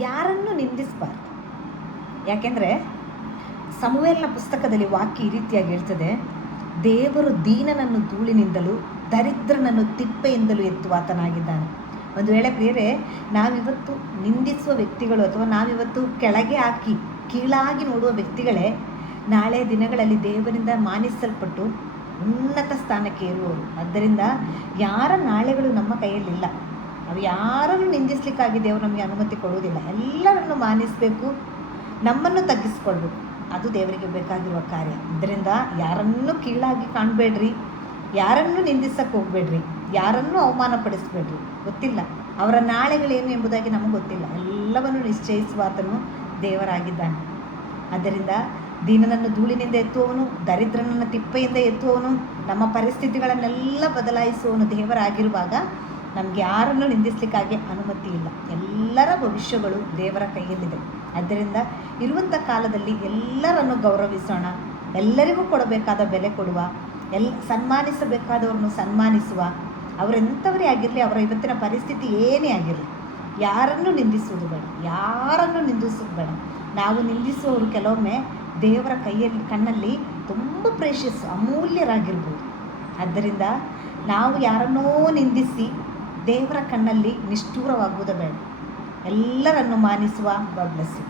ಯಾರನ್ನು ನಿಂದಿಸಬಾರ್ದು. ಯಾಕೆಂದರೆ ಸಮುವೇಲನ ಪುಸ್ತಕದಲ್ಲಿ ವಾಕ್ಯ ಈ ರೀತಿಯಾಗಿ ಹೇಳ್ತದೆ, ದೇವರು ದೀನನನ್ನು ಧೂಳಿನಿಂದಲೂ ದರಿದ್ರನನ್ನು ತಿಪ್ಪೆಯಿಂದಲೂ ಎತ್ತುವ ಆತನಾಗಿದ್ದಾನೆ. ಒಂದು ವೇಳೆ ಪ್ರಿಯರೇ, ನಾವಿವತ್ತು ನಿಂದಿಸುವ ವ್ಯಕ್ತಿಗಳು ಅಥವಾ ನಾವಿವತ್ತು ಕೆಳಗೆ ಹಾಕಿ ಕೀಳಾಗಿ ನೋಡುವ ವ್ಯಕ್ತಿಗಳೇ ನಾಳೆ ದಿನಗಳಲ್ಲಿ ದೇವರಿಂದ ಮಾನಿಸಲ್ಪಟ್ಟು ಉನ್ನತ ಸ್ಥಾನಕ್ಕೆ ಏರುವವರು. ಆದ್ದರಿಂದ ಯಾರ ನಾಳೆಗಳು ನಮ್ಮ ಕೈಯಲ್ಲಿಲ್ಲ. ನಾವು ಯಾರನ್ನು ನಿಂದಿಸಲಿಕ್ಕಾಗಿ ದೇವರು ನಮಗೆ ಅನುಮತಿ ಕೊಡುವುದಿಲ್ಲ. ಎಲ್ಲರನ್ನು ಮಾನಿಸಬೇಕು, ನಮ್ಮನ್ನು ತಗ್ಗಿಸ್ಕೊಳ್ಬೇಕು. ಅದು ದೇವರಿಗೆ ಬೇಕಾಗಿರುವ ಕಾರ್ಯ. ಇದರಿಂದ ಯಾರನ್ನೂ ಕೀಳಾಗಿ ಕಾಣಬೇಡ್ರಿ, ಯಾರನ್ನೂ ನಿಂದಿಸಕ್ಕೆ ಹೋಗಬೇಡ್ರಿ, ಯಾರನ್ನೂ ಅವಮಾನಪಡಿಸ್ಬೇಡ್ರಿ. ಗೊತ್ತಿಲ್ಲ ಅವರ ನಾಳೆಗಳೇನು ಎಂಬುದಾಗಿ ನಮಗೆ ಗೊತ್ತಿಲ್ಲ. ಎಲ್ಲವನ್ನು ನಿಶ್ಚಯಿಸುವ ಆತನು ದೇವರಾಗಿದ್ದಾನೆ. ಆದ್ದರಿಂದ ದೀನನನ್ನು ಧೂಳಿನಿಂದ ಎತ್ತುವವನು, ದರಿದ್ರನನ್ನು ತಿಪ್ಪೆಯಿಂದ ಎತ್ತುವವನು, ನಮ್ಮ ಪರಿಸ್ಥಿತಿಗಳನ್ನೆಲ್ಲ ಬದಲಾಯಿಸುವವನು ದೇವರಾಗಿರುವಾಗ ನಮಗೆ ಯಾರನ್ನು ನಿಂದಿಸಲಿಕ್ಕಾಗಿ ಅನುಮತಿ ಇಲ್ಲ. ಎಲ್ಲರ ಭವಿಷ್ಯಗಳು ದೇವರ ಕೈಯಲ್ಲಿದೆ. ಆದ್ದರಿಂದ ಇರುವಂಥ ಕಾಲದಲ್ಲಿ ಎಲ್ಲರನ್ನು ಗೌರವಿಸೋಣ, ಎಲ್ಲರಿಗೂ ಕೊಡಬೇಕಾದ ಬೆಲೆ ಕೊಡುವ, ಸನ್ಮಾನಿಸಬೇಕಾದವ್ರನ್ನು ಸನ್ಮಾನಿಸುವ. ಅವರೆಂಥವರೇ ಆಗಿರಲಿ, ಅವರ ಇವತ್ತಿನ ಪರಿಸ್ಥಿತಿ ಏನೇ ಆಗಿರಲಿ, ಯಾರನ್ನು ನಿಂದಿಸುವುದು ಬೇಡ, ಯಾರನ್ನು ನಿಂದಿಸೋದು ಬೇಡ. ನಾವು ನಿಂದಿಸುವವರು ಕೆಲವೊಮ್ಮೆ ದೇವರ ಕಣ್ಣಲ್ಲಿ ತುಂಬ ಪ್ರೇಷಿಯಸ್, ಅಮೂಲ್ಯರಾಗಿರ್ಬೋದು. ಆದ್ದರಿಂದ ನಾವು ಯಾರನ್ನೋ ನಿಂದಿಸಿ ದೇವರ ಕಣ್ಣಲ್ಲಿ ನಿಷ್ಠೂರವಾಗುವುದು ಬೇಡ. ಎಲ್ಲರನ್ನು ಮಾನಿಸುವ. God bless you.